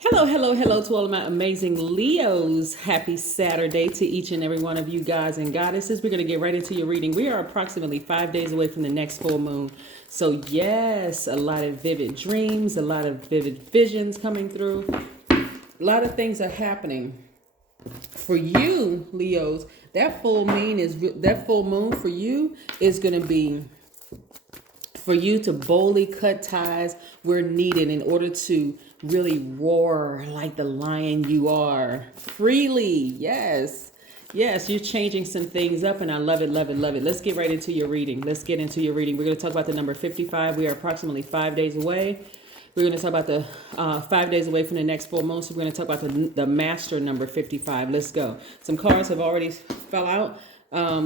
Hello, hello, hello to all of my amazing Leos. Happy Saturday to each and every one of you guys and goddesses. We're going to get right into your reading. We are approximately 5 days away from the next full moon. So yes, a lot of vivid dreams, a lot of vivid visions coming through. A lot of things are happening. For you, Leos, that full moon for you is going to be for you to boldly cut ties where needed in order to really roar like the lion you are freely. Yes. Yes, you're changing some things up and I love it, love it, love it. Let's get right into your reading. We're going to talk about the number 55. We are approximately 5 days away. We're going to talk about the 5 days away from the next full moon. So we're going to talk about the master number 55. Let's go. Some cards have already fell out.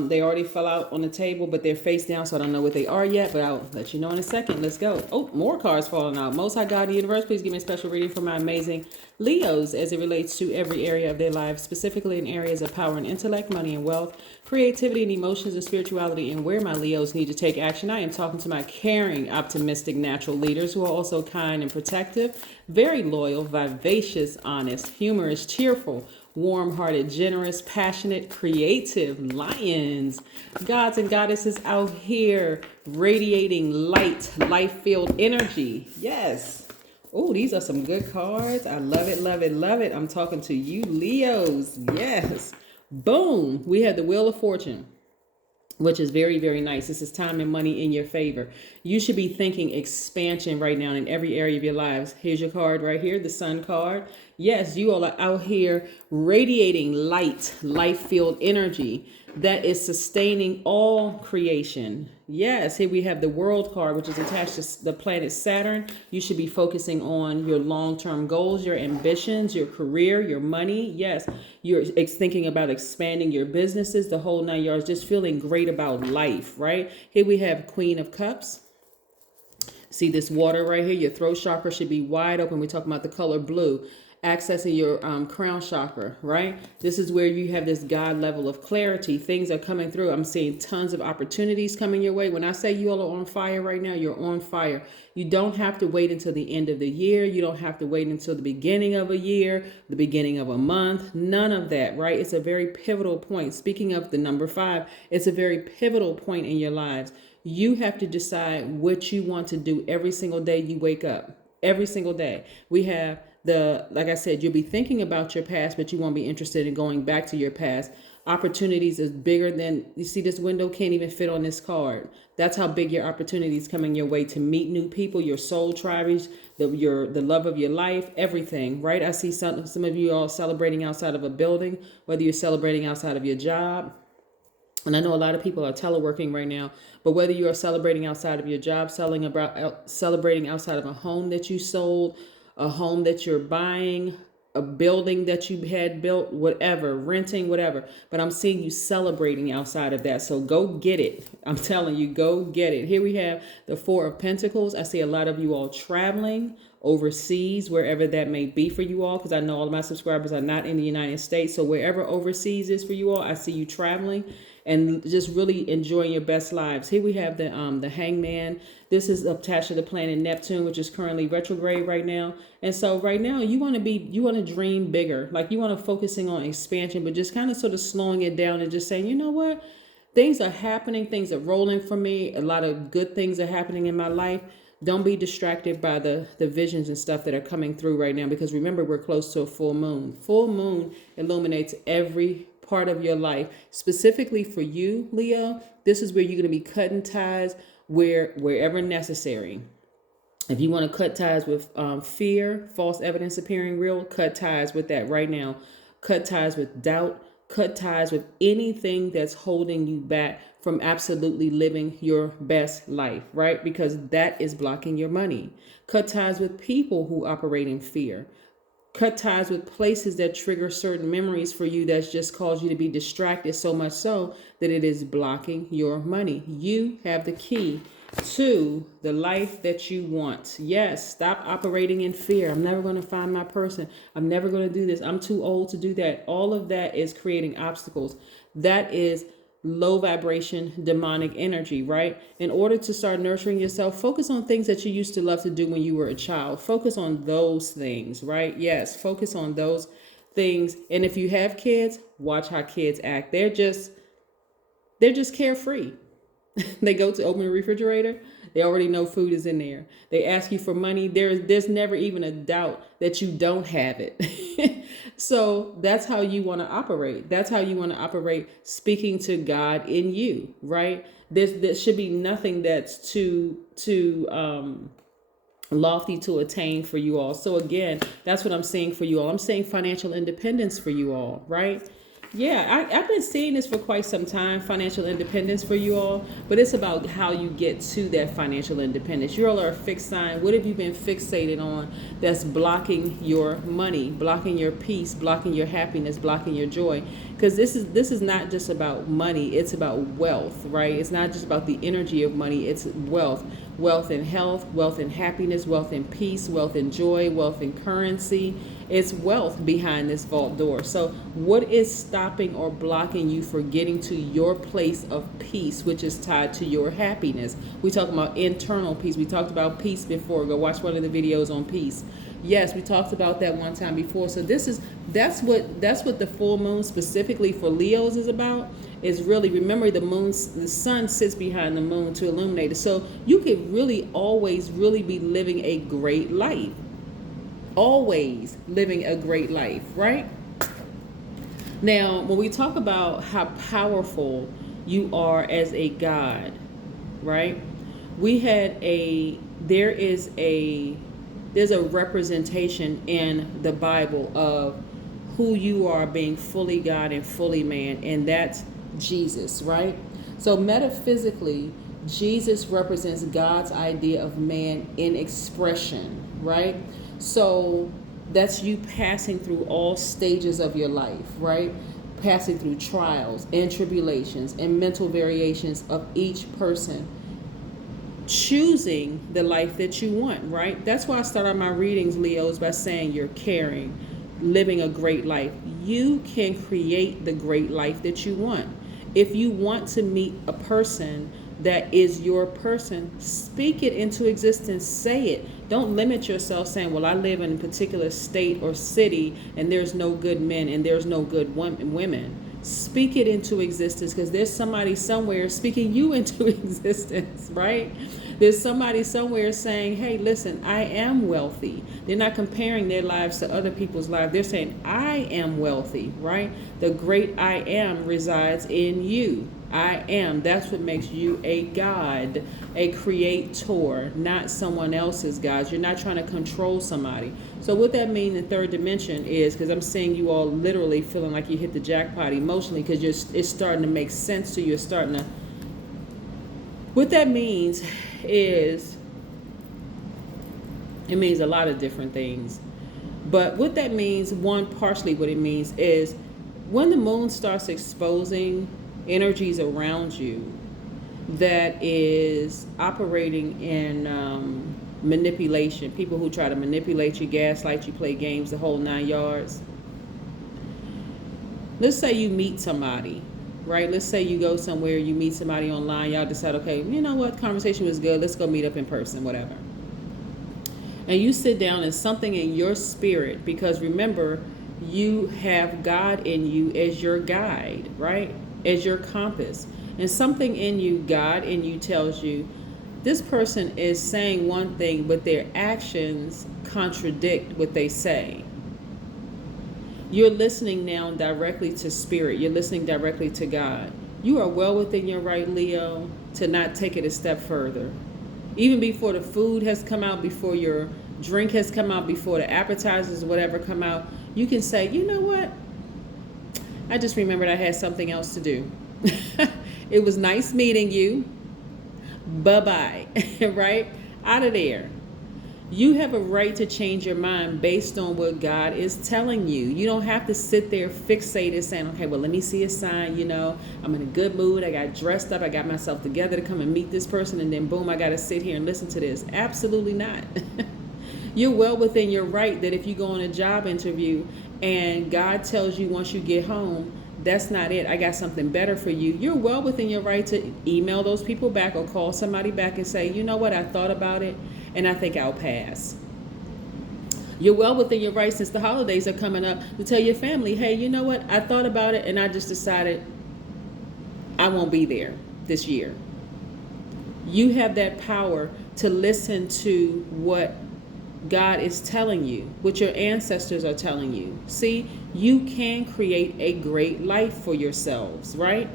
They already fell out on the table, but they're face down, so I don't know what they are yet, but I'll let you know in a second. Let's go. Oh, more cards falling out. Most High God of the universe, please give me a special reading for my amazing Leos as it relates to every area of their lives, specifically in areas of power and intellect, money and wealth, creativity and emotions and spirituality, and where my Leos need to take action. I am talking to my caring, optimistic, natural leaders who are also kind and protective, very loyal, vivacious, honest, humorous, cheerful, warm-hearted, generous, passionate, creative lions, gods and goddesses out here radiating light, life-filled energy. Yes. Oh, these are some good cards. I love it, love it, love it. I'm talking to you, Leos. Yes. Boom. We have the Wheel of Fortune, which is very, very nice. This is time and money in your favor. You should be thinking expansion right now in every area of your lives. Here's your card right here, the Sun card. Yes, you all are out here radiating light, life-filled energy that is sustaining all creation. Yes, here we have the World card, which is attached to the planet Saturn. You should be focusing on your long-term goals, your ambitions, your career, your money. Yes, you're thinking about expanding your businesses, the whole 9 yards, just feeling great about life, right? Here we have Queen of Cups. See this water right here? Your throat chakra should be wide open. We're talking about the color blue. Accessing your crown chakra, right? This is where you have this God level of clarity. Things are coming through. I'm seeing tons of opportunities coming your way. When I say you all are on fire right now, you're on fire. You don't have to wait until the end of the year. You don't have to wait until the beginning of a year, the beginning of a month. None of that, right? It's a very pivotal point. Speaking of the number 5, it's a very pivotal point in your lives. You have to decide what you want to do every single day you wake up. Every single day. We have like I said, you'll be thinking about your past, but you won't be interested in going back to your past. Opportunities is bigger than, you see this window can't even fit on this card. That's how big your opportunities coming your way to meet new people, your soul tribes, the love of your life, everything, right? I see some of you all celebrating outside of a building, whether you're celebrating outside of your job. And I know a lot of people are teleworking right now, but whether you are celebrating outside of your job, celebrating outside of a home that you sold, a home that you're buying, a building that you had built, whatever, renting, whatever. But I'm seeing you celebrating outside of that. So go get it. I'm telling you, go get it. Here we have the 4 of Pentacles. I see a lot of you all traveling overseas, wherever that may be for you all, because I know all of my subscribers are not in the United States. So wherever overseas is for you all, I see you traveling and just really enjoying your best lives. Here we have the Hangman. This is attached to the planet Neptune, which is currently retrograde right now. And so right now you want to dream bigger. Like you want to focusing on expansion, but just kind of sort of slowing it down and just saying, you know what? Things are happening. Things are rolling for me. A lot of good things are happening in my life. Don't be distracted by the visions and stuff that are coming through right now, because remember, we're close to a full moon. Full moon illuminates every part of your life. Specifically for you, Leo, this is where you're going to be cutting ties wherever necessary. If you want to cut ties with fear, false evidence appearing real, cut ties with that right now. Cut ties with doubt. Cut ties with anything that's holding you back from absolutely living your best life, right? Because that is blocking your money. Cut ties with people who operate in fear. Cut ties with places that trigger certain memories for you that's just caused you to be distracted so much so that it is blocking your money. You have the key to the life that you want. Yes, stop operating in fear. I'm never going to find my person. I'm never going to do this. I'm too old to do that. All of that is creating obstacles. That is low vibration demonic energy, right? In order to start nurturing yourself, focus on things that you used to love to do when you were a child. Focus on those things, right? Yes, focus on those things. And if you have kids, watch how kids act. They're just carefree. They go to open the refrigerator. They already know food is in there. They ask you for money. There's never even a doubt that you don't have it. So that's how you want to operate. That's how you want to operate, speaking to God in you, right? There should be nothing that's too lofty to attain for you all. So again, that's what I'm saying for you all. I'm saying financial independence for you all, right? Yeah, I've been seeing this for quite some time, financial independence for you all, but it's about how you get to that financial independence. You all are a fixed sign. What have you been fixated on that's blocking your money, blocking your peace, blocking your happiness, blocking your joy? Because this is not just about money, it's about wealth, right? It's not just about the energy of money, it's wealth. Wealth in health, wealth in happiness, wealth in peace, wealth in joy, wealth in currency. It's wealth behind this vault door. So what is stopping or blocking you for getting to your place of peace, which is tied to your happiness? We talked about internal peace. We talked about peace before. Go watch one of the videos on peace. Yes, we talked about that one time before. So that's what the full moon specifically for Leos is about. Is really, remember, the sun sits behind the moon to illuminate it. So you could really always really be living a great life. Always living a great life, right? Now, when we talk about how powerful you are as a God, right? There's a representation in the Bible of who you are being fully God and fully man, and that's Jesus, right? So metaphysically, Jesus represents God's idea of man in expression, right? So that's you passing through all stages of your life, right? Passing through trials and tribulations and mental variations of each person, choosing the life that you want, right? That's why I start out my readings, Leos, by saying you're caring, living a great life. You can create the great life that you want. If you want to meet a person that is your person, speak it into existence, say it. Don't limit yourself saying, well, I live in a particular state or city and there's no good men and there's no good women. Speak it into existence, because there's somebody somewhere speaking you into existence, right? There's somebody somewhere saying, hey, listen, I am wealthy. They're not comparing their lives to other people's lives. They're saying, I am wealthy, right? The great I am resides in you. I am. That's what makes you a God, a creator, not someone else's God. You're not trying to control somebody. So what that means in third dimension is, because I'm seeing you all literally feeling like you hit the jackpot emotionally, because it's starting to make sense to you. It's starting to. What that means is, it means a lot of different things. But what that means, partially what it means is, when the moon starts exposing energies around you that is operating in manipulation, people who try to manipulate you, gaslight you, play games, the whole 9 yards. Let's say you meet somebody, right? Let's say you go somewhere, you meet somebody online, y'all decide, okay, you know what, conversation was good, let's go meet up in person, whatever. And you sit down and something in your spirit, because remember, you have God in you as your guide, right? As your compass. And something in you, God in you, tells you this person is saying one thing, but their actions contradict what they say. You're listening now directly to spirit. You're listening directly to God. You are well within your right, Leo, to not take it a step further. Even before the food has come out, before your drink has come out, before the appetizers, whatever, come out, you can say, you know what? I just remembered I had something else to do. It was nice meeting you. Bye-bye. Right? Out of there. You have a right to change your mind based on what God is telling you. You don't have to sit there fixated saying, okay, well, let me see a sign, I'm in a good mood. I got dressed up. I got myself together to come and meet this person. And then boom, I got to sit here and listen to this. Absolutely not. You're well within your right that if you go on a job interview and God tells you once you get home That's not it. I got something better for you. You're well within your right to email those people back or call somebody back and say, you know what, I thought about it and I think I'll pass. You're well within your right, since the holidays are coming up, to tell your family, hey, you know what, I thought about it and I just decided I won't be there this year. You have that power to listen to what God is telling you, what your ancestors are telling you. See, you can create a great life for yourselves, right?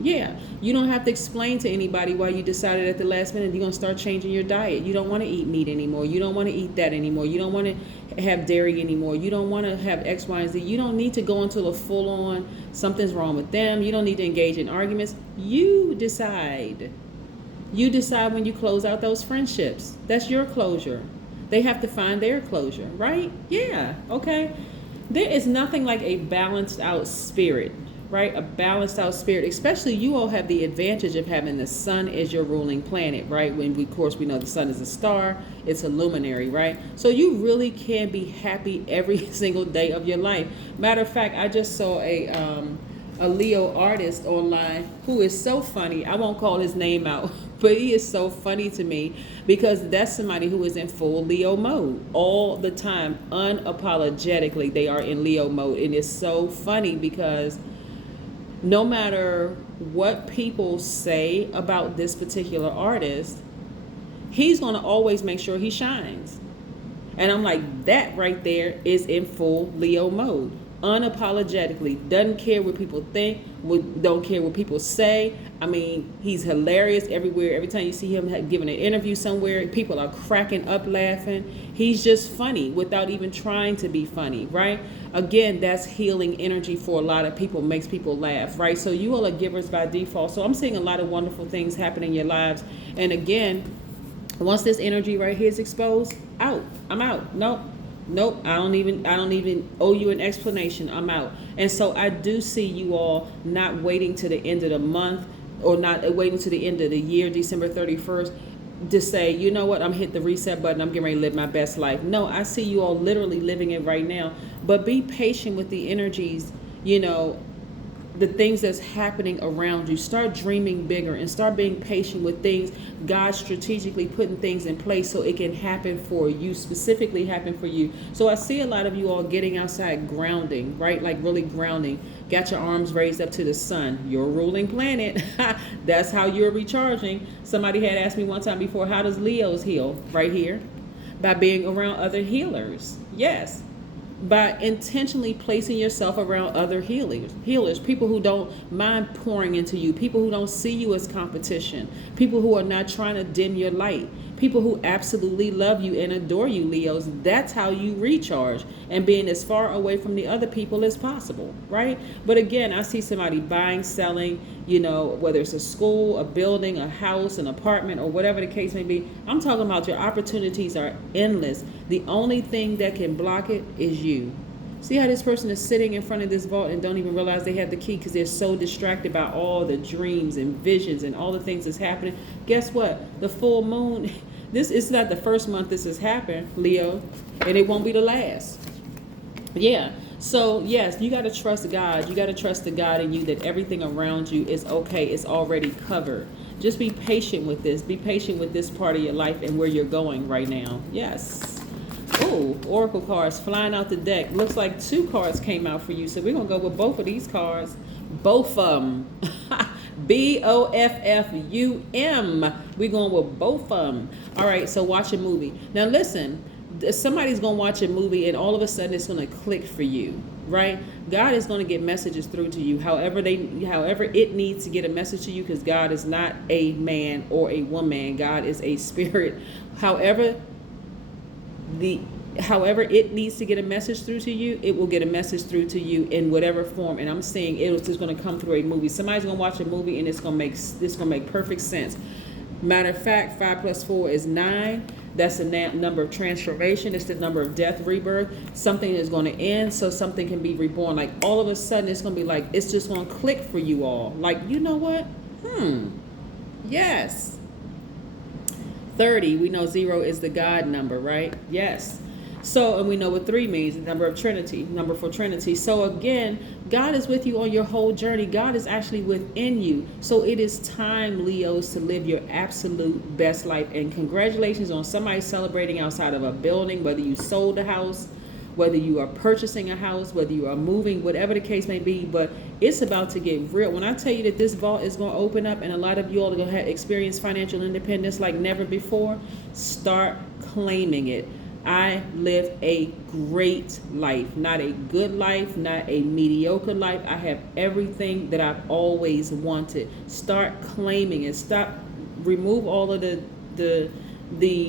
Yeah, you don't have to explain to anybody why you decided at the last minute you're going to start changing your diet. You don't want to eat meat anymore. You don't want to eat that anymore. You don't want to have dairy anymore. You don't want to have X, Y, and Z. You don't need to go into a full-on something's wrong with them. You don't need to engage in arguments. You decide. You decide when you close out those friendships. That's your closure. They have to find their closure, right? Yeah, okay. There is nothing like a balanced out spirit, right? A balanced out spirit, especially you all have the advantage of having the sun as your ruling planet, right? When we, of course, we know the sun is a star, it's a luminary, right? So you really can be happy every single day of your life. Matter of fact, I just saw a Leo artist online who is so funny. I won't call his name out, but he is so funny to me because that's somebody who is in full Leo mode all the time, unapologetically. They are in Leo mode, and it's so funny because no matter what people say about this particular artist, he's going to always make sure he shines. And I'm like, that right there is in full Leo mode. Unapologetically, doesn't care what people think, don't care what people say. I mean, he's hilarious everywhere. Every time you see him giving an interview somewhere, people are cracking up laughing. He's just funny without even trying to be funny, right? Again, that's healing energy for a lot of people, makes people laugh, right? So you all are givers by default. So I'm seeing a lot of wonderful things happen in your lives. And again, once this energy right here is exposed, out. I'm out. Nope, I don't even owe you an explanation. I'm out. And so I do see you all not waiting to the end of the month or not waiting to the end of the year, December 31st, to say, you know what, I'm hit the reset button, I'm getting ready to live my best life. No, I see you all literally living it right now. But be patient with the energies, you know, the things that's happening around you. Start dreaming bigger and start being patient with things. God strategically putting things in place so it can happen for you, specifically happen for you. So I see a lot of you all getting outside, grounding, right? Like really grounding. Got your arms raised up to the sun, your ruling planet. That's how you're recharging. Somebody had asked me one time before, how does Leo's heal? Right here. By being around other healers. Yes. By intentionally placing yourself around other healers, people who don't mind pouring into you, people who don't see you as competition, people who are not trying to dim your light, people who absolutely love you and adore you, Leos. That's how you recharge, and being as far away from the other people as possible, right? But again, I see somebody buying, selling, you know, whether it's a school, a building, a house, an apartment, or whatever the case may be. I'm talking about your opportunities are endless. The only thing that can block it is you. See how this person is sitting in front of this vault and don't even realize they have the key because they're so distracted by all the dreams and visions and all the things that's happening. Guess what? The full moon, this is not the first month this has happened, Leo, and it won't be the last. Yeah. So yes, you got to trust God. You got to trust the God in you that everything around you is okay. It's already covered. Just be patient with this. Be patient with this part of your life and where you're going right now. Yes. Oh, Oracle cards flying out the deck. Looks like 2 cards came out for you. So we're going to go with both of these cards. Both of them. BOFFUM. We're going with both of them. All right, so watch a movie. Now listen, somebody's going to watch a movie and all of a sudden it's going to click for you, right? God is going to get messages through to you however it needs to get a message to you, because God is not a man or a woman. God is a spirit. However it needs to get a message through to you, it will get a message through to you in whatever form. And I'm saying it's just going to come through a movie. Somebody's going to watch a movie and it's going to make perfect sense. Matter of fact, 5 + 4 is 9. That's the number of transformation. It's the number of death, rebirth. Something is going to end so something can be reborn. Like all of a sudden it's going to be like, it's just going to click for you all. Like, you know what? Yes. 30, we know 0 is the God number, right? Yes. So, and we know what 3 means, the number of Trinity, number for Trinity. So again, God is with you on your whole journey. God is actually within you. So it is time, Leos, to live your absolute best life. And congratulations on somebody celebrating outside of a building, whether you sold a house, whether you are purchasing a house, whether you are moving, whatever the case may be. But it's about to get real. When I tell you that this vault is going to open up and a lot of you all are going to experience financial independence like never before, start claiming it. I live a great life, not a good life, not a mediocre life. I have everything that I've always wanted. Start claiming it. Remove all of the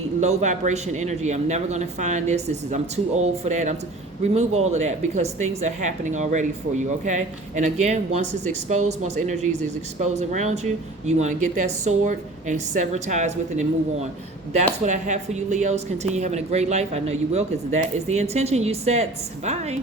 low vibration energy. I'm never going to find this. I'm too old for that. Remove all of that, because things are happening already for you, okay? And again, once it's exposed, once energy is exposed around you, you want to get that sword and sever ties with it and move on. That's what I have for you, Leos. Continue having a great life. I know you will, because that is the intention you set. Bye.